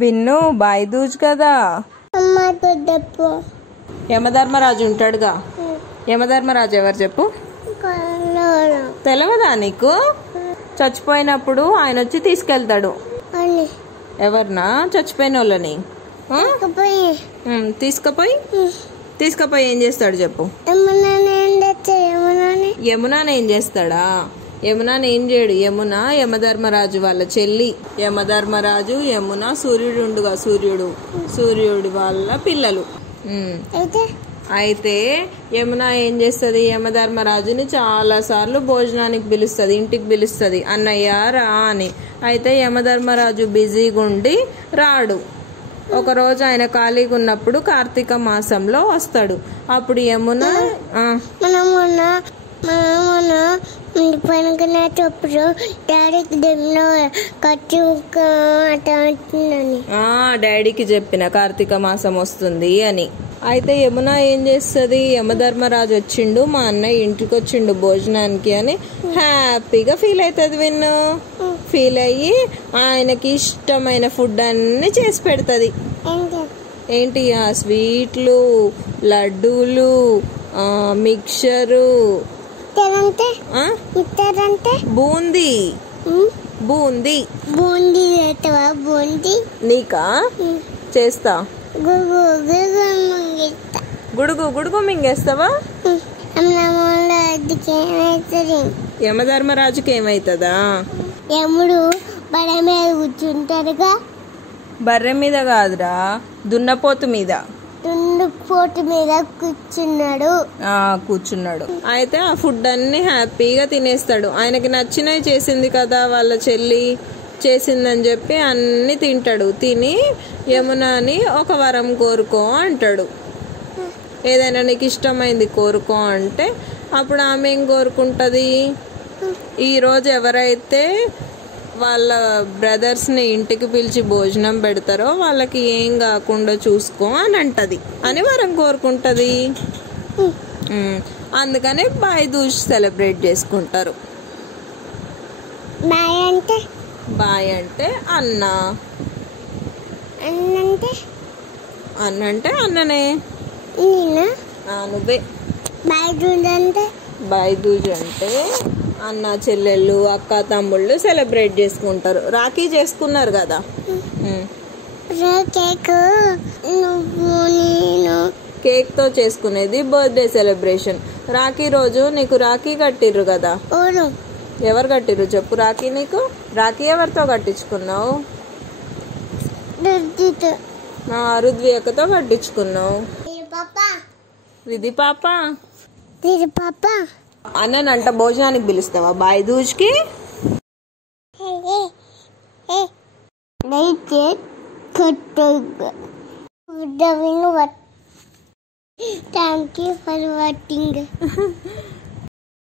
విన్ను బాయిదూజ్ కదా. యమధర్మరాజు ఉంటాడుగా. యమధర్మరాజు ఎవరు చెప్పు? తెలవదా నీకు? చచ్చిపోయినప్పుడు ఆయన వచ్చి తీసుకెళ్తాడు. ఎవరినా? చచ్చిపోయిన వాళ్ళని తీసుకుపోయి ఏం చేస్తాడు చెప్పు? యమునాని ఏం చేస్తాడా? యమునాని ఏం చేయడు. యమున యమధర్మరాజు వాళ్ళ చెల్లి. యమధర్మరాజు, యమున, సూర్యుడు ఉండుగా, సూర్యుడి వాళ్ళ పిల్లలు. అయితే యమున ఏం చేస్తుంది? యమధర్మరాజుని చాలా సార్లు భోజనానికి పిలుస్తుంది, ఇంటికి పిలుస్తుంది, అన్నయ్య రా అని. అయితే యమధర్మరాజు బిజీగా ఉండి రాడు. ఒకరోజు ఆయన ఖాళీగా ఉన్నప్పుడు కార్తీక మాసంలో వస్తాడు. అప్పుడు యమున డాడీకి చెప్పిన కార్తీక మాసం వస్తుంది అని. అయితే యమున ఏం చేస్తుంది? యమధర్మరాజు వచ్చిండు, మా అన్నయ్య ఇంటికి వచ్చిండు భోజనానికి అని హ్యాపీగా ఫీల్ అవుతుంది. విన్ను ఫీల్ అయ్యి ఆయనకి ఇష్టమైన ఫుడ్ అన్ని చేసి పెడుతుంది. ఏంటి? స్వీట్లు, లడ్డూలు, మిక్చరు, బూందీ. నీకా? చేస్తా. గుడుగు మింగేస్తావా? యమధర్మరాజుకి ఏమైతుందా? యముడు బర్రె మీద కూర్చుంటారుగా. బర్రె మీద కాదురా, దున్నపోతు మీద కూర్చున్నాడు. అయితే ఆ ఫుడ్ అన్ని హ్యాపీగా తినేస్తాడు. ఆయనకి నచ్చినవి చేసింది కదా వాళ్ళ చెల్లి, చేసిందని చెప్పి అన్ని తింటాడు. తిని యమునాని ఒక వరం కోరుకో అంటాడు. ఏదైనా నీకు ఇష్టమైంది కోరుకో అంటే అప్పుడు ఆమె ఏం కోరుకుంటది? ఈరోజు ఎవరైతే వాళ్ళ బ్రదర్స్ని ఇంటికి పిలిచి భోజనం పెడతారో వాళ్ళకి ఏం కాకుండా చూసుకో అని అంటది అని వరం కోరుకుంటది. అందుకనే బాయిదూజ్ సెలబ్రేట్ చేసుకుంటారు. బాయ్ అంటే అన్న అంటే అన్ననే. నువ్వే. బాయిదూజ్ అంటే అన్న చెల్లెళ్ళు, అక్క తమ్ముళ్ళు సెలబ్రేట్ చేసుకుంటారు. రాఖీ చేసుకున్నారు కదా. కేక్ తో చేసుకునేది బర్త్డే సెలబ్రేషన్. రాఖీ రోజు నీకు రాఖీ కట్టిర్రు కదా. ఎవరు కట్టిర్రు చెప్పు రాఖీ నీకు? రాఖీ ఎవరితో కట్టించుకున్నావు? రుద్వి అక్కతో కట్టించుకున్నావు. విధి పాప అన్ననంట భోజనానికి పిలుస్తావా బాయిదూజ్ కి? Thank you for watching.